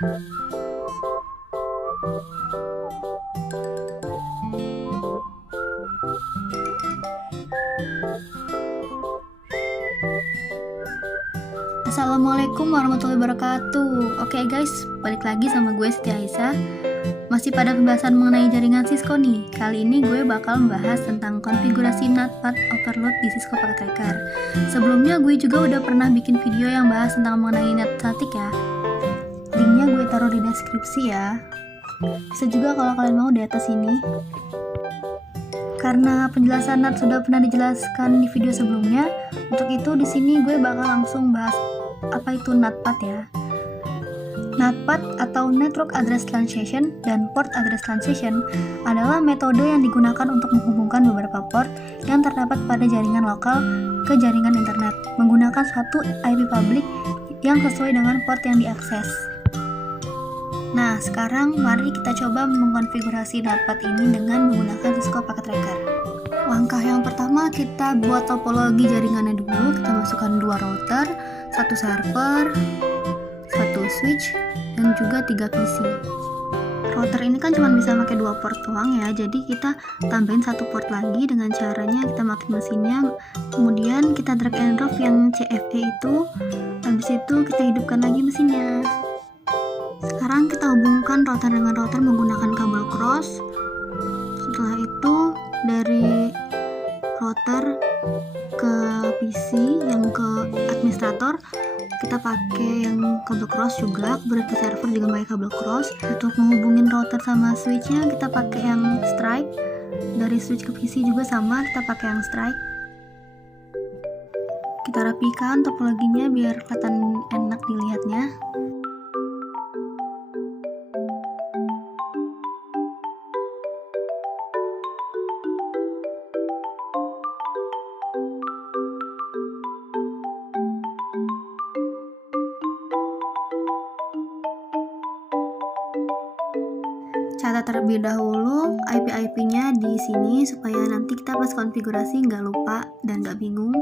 Assalamualaikum warahmatullahi wabarakatuh. Oke guys, balik lagi sama gue Siti Aisyah. Masih pada pembahasan mengenai jaringan Cisco nih. Kali ini gue bakal membahas tentang konfigurasi NAT/PAT overload di Cisco Packet Tracker. Sebelumnya gue juga udah pernah bikin video yang bahas tentang mengenai NAT static ya. Linknya gue taruh di deskripsi ya. Bisa juga kalau kalian mau di atas ini. Karena penjelasan NAT sudah pernah dijelaskan di video sebelumnya, untuk itu di sini gue bakal langsung bahas apa itu NAT/PAT ya. NAT/PAT atau Network Address Translation dan Port Address Translation adalah metode yang digunakan untuk menghubungkan beberapa port yang terdapat pada jaringan lokal ke jaringan internet menggunakan satu IP public yang sesuai dengan port yang diakses. Nah, sekarang mari kita coba mengkonfigurasi NAT/PAT ini dengan menggunakan Cisco Packet Tracker. Langkah yang pertama, kita buat topologi jaringannya dulu. Kita masukkan 2 router, 1 server, 1 switch, dan juga 3 PC. Router ini kan cuma bisa pakai 2 port doang ya, jadi kita tambahin 1 port lagi dengan caranya kita matiin mesinnya, kemudian kita drag and drop yang CFE itu, habis itu kita hidupkan lagi mesinnya. Sekarang kita hubungkan router dengan router menggunakan kabel cross. Setelah itu dari router ke PC yang ke administrator kita pakai yang kabel cross juga, kemudian ke server juga pakai kabel cross. Untuk menghubungin router sama switchnya kita pakai yang strike. Dari switch ke PC juga sama, kita pakai yang strike. Kita rapikan topologinya biar kelihatan enak dilihatnya. Catat terlebih dahulu IP-IP-nya di sini supaya nanti kita pas konfigurasi nggak lupa dan nggak bingung.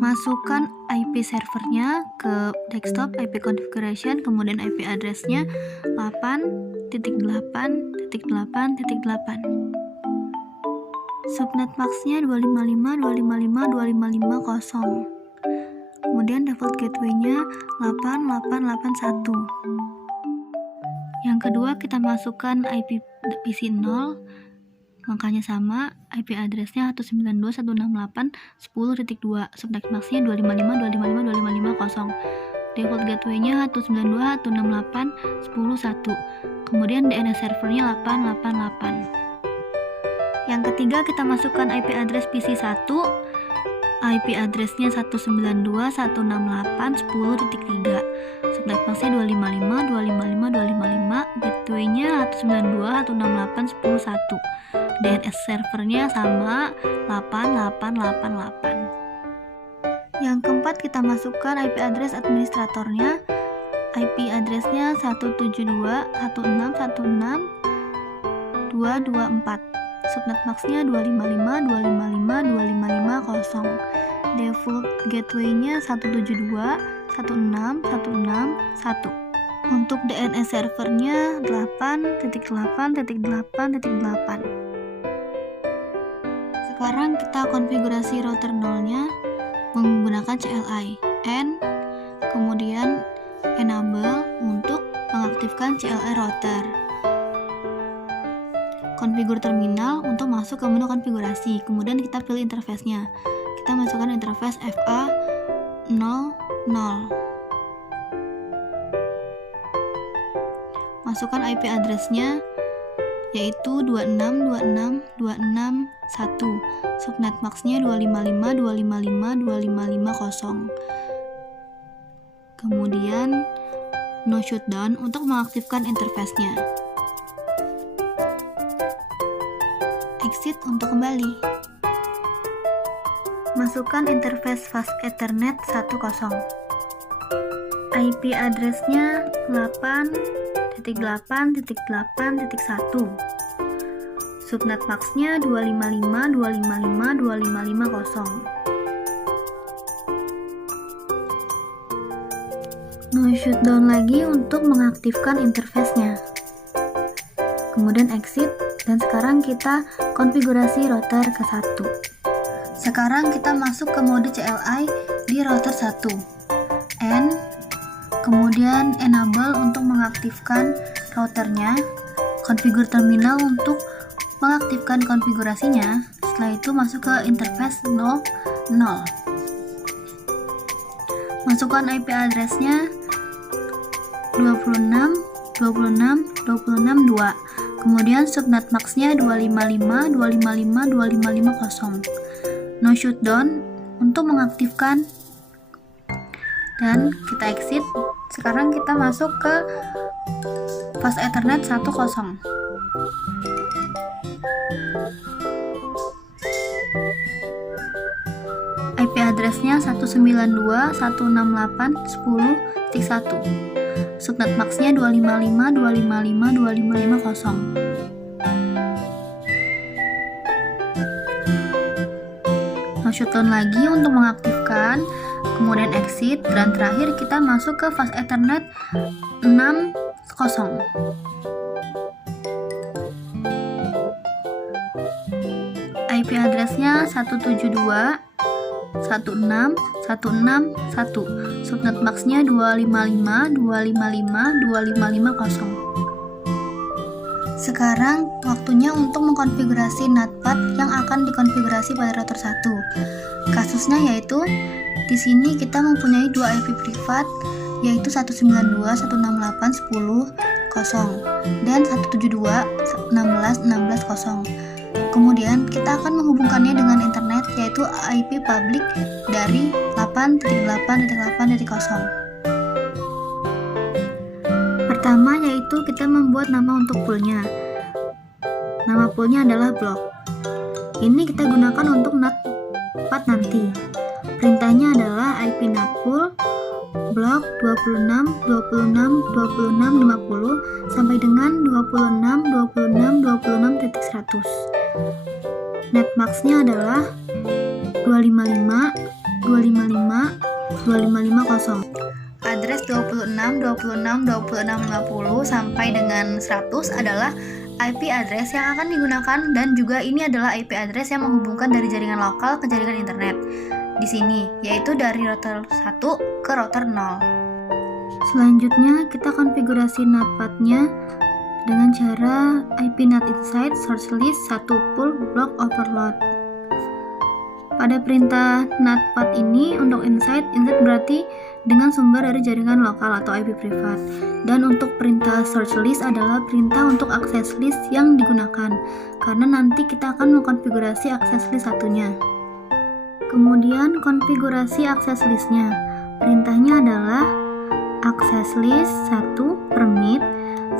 Masukkan IP servernya ke desktop, IP configuration, kemudian IP address-nya 8.8.8.8. Subnet max-nya 255.255.255.0. Kemudian default gateway-nya 8881. Yang kedua kita masukkan IP PC 0. Angkanya sama, IP address-nya 192.168.10.2, subnet max-nya 255.255.255.0. Default gateway-nya 192.168.10.1. Kemudian DNS servernya 888. Yang ketiga kita masukkan IP address PC 1. IP address-nya 192.168.10.3. Subnet max-nya 255.255.255, gateway-nya 192.168.10.1. DNS servernya sama 8888. Yang keempat kita masukkan IP address administratornya. IP address-nya 172.168.254. Subnet max-nya 255.255.255.0. Default gateway-nya 172.161.1. Untuk DNS servernya 8.8.8.8. Sekarang kita konfigurasi router 0-nya menggunakan CLI N, kemudian enable untuk mengaktifkan CLI router. Konfigur terminal untuk masuk ke menu konfigurasi, kemudian kita pilih interface-nya. Kita masukkan interface FA00. Masukkan IP address-nya yaitu 262.262.6.1. Subnet max-nya 255.255.255.0. Kemudian no shutdown untuk mengaktifkan interface-nya. Exit untuk kembali. Masukkan interface fast Ethernet 10. IP address-nya 8.8.8.1. Subnet max-nya 255.255.255.0. No shutdown lagi untuk mengaktifkan interface-nya. Kemudian exit, dan sekarang kita konfigurasi router ke 1. Sekarang kita masuk ke mode CLI di router 1. N, kemudian enable untuk mengaktifkan routernya, configure terminal untuk mengaktifkan konfigurasinya. Setelah itu masuk ke interface 0. Masukkan IP address-nya 26.26.26.26.2. Kemudian subnet max-nya 255.255.255.0. No shutdown untuk mengaktifkan, dan kita exit. Sekarang kita masuk ke fast ethernet 10. IP address-nya 192.168.10.1. Subnet max-nya 255.255.255.0. No shutdown lagi untuk mengaktifkan, kemudian exit, dan terakhir kita masuk ke fast ethernet 60. IP address-nya 172.168.161. Subnet max-nya 255.255.255.0. Sekarang waktunya untuk mengkonfigurasi NATPAD yang akan dikonfigurasi pada router 1. Kasusnya yaitu di sini kita mempunyai dua IP privat, yaitu 192.168.10.0 dan 172.16.16.0. Kemudian kita akan menghubungkannya dengan internet, yaitu IP public dari 8.8.8.0. Pertama yaitu kita membuat nama untuk poolnya. Nama poolnya adalah block. Ini kita gunakan untuk NATPAD nanti. Perintahnya adalah IP NATPOOL block 26.26.26.50 sampai dengan 26.26.26.100. Net max-nya adalah 255.255.255.0. Address 26.26.26.50 sampai dengan 100 adalah IP address yang akan digunakan, dan juga ini adalah IP address yang menghubungkan dari jaringan lokal ke jaringan internet di sini, yaitu dari router 1 ke router 0. Selanjutnya kita konfigurasi NATPAD-nya dengan cara IP NAT inside source list 1 pool block overload. Pada perintah NATPAD ini untuk inside berarti dengan sumber dari jaringan lokal atau IP privat, dan untuk perintah source list adalah perintah untuk access list yang digunakan, karena nanti kita akan mengkonfigurasi access list satunya. Kemudian konfigurasi access listnya, perintahnya adalah access list 1 permit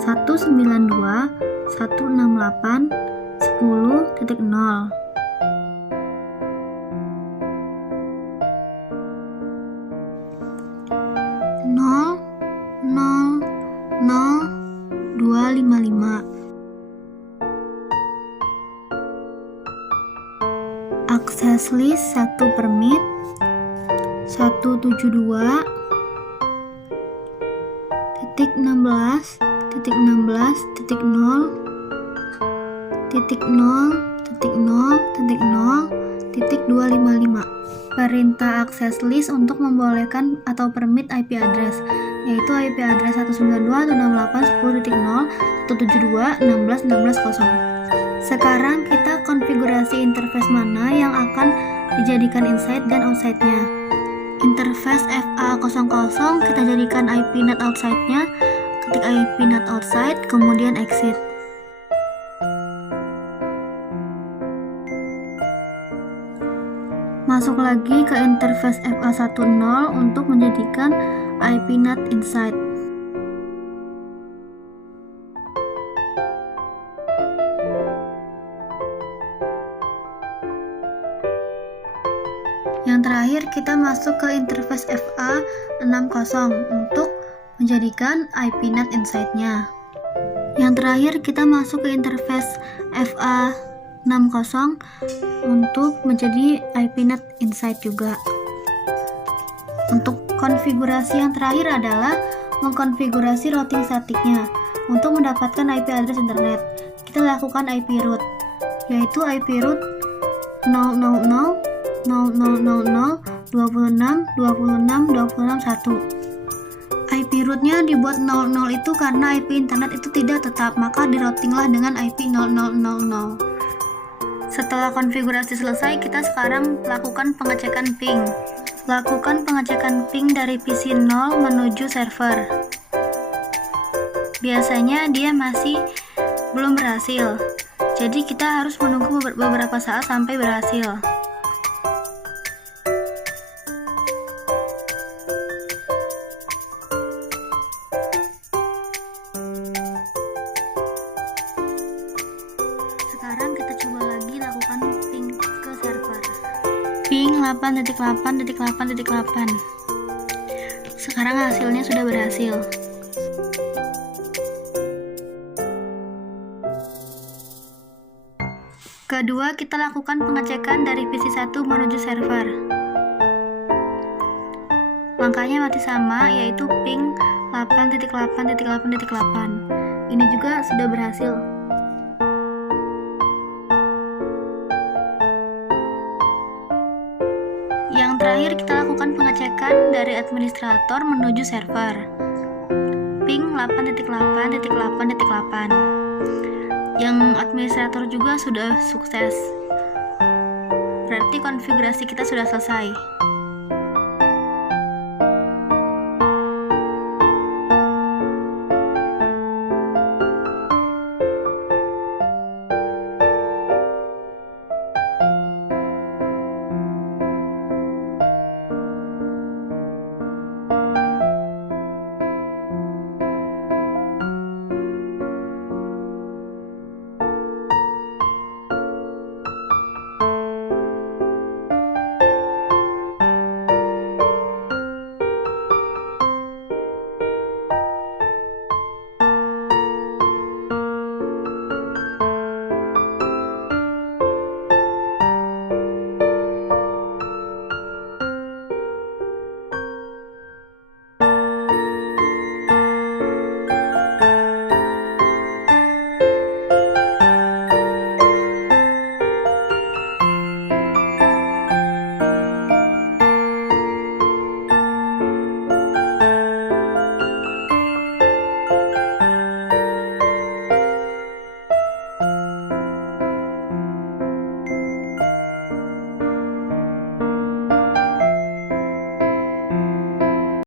192.168.10.0. Access list 1 permit 172.168.16.0.0.0.0.255. Perintah access list untuk membolehkan atau permit IP address, yaitu IP address 192.168.10.172.16.16.0. Sekarang kita konfigurasi interface mana yang akan dijadikan inside dan outside-nya. Interface FA00 kita jadikan IP NAT outside-nya, ketik IP NAT outside, kemudian exit. Masuk lagi ke interface FA10 untuk menjadikan IP NAT inside. Yang terakhir kita masuk ke interface FA60 untuk menjadikan IP NAT inside-nya. Yang terakhir kita masuk ke interface FA60 untuk menjadi IP NAT inside juga. Untuk konfigurasi yang terakhir adalah mengkonfigurasi routing statiknya. Untuk mendapatkan IP address internet, kita lakukan IP root, yaitu IP root 0000026262661. IP rootnya dibuat 00 itu karena IP internet itu tidak tetap, maka di routinglah dengan IP 0000. Setelah konfigurasi selesai, kita sekarang lakukan pengecekan ping. Lakukan pengecekan ping dari PC 0 menuju server. Biasanya dia masih belum berhasil, jadi kita harus menunggu beberapa saat sampai berhasil. Sekarang kita coba lagi lakukan ping ke server. Ping 8.8.8.8. Sekarang hasilnya sudah berhasil. Kedua, kita lakukan pengecekan dari PC 1 menuju server. Langkahnya masih sama, yaitu ping 8.8.8.8. Ini juga sudah berhasil. Yang terakhir, kita lakukan pengecekan dari administrator menuju server. Ping 8.8.8.8. Yang administrator juga sudah sukses. Berarti konfigurasi kita sudah selesai.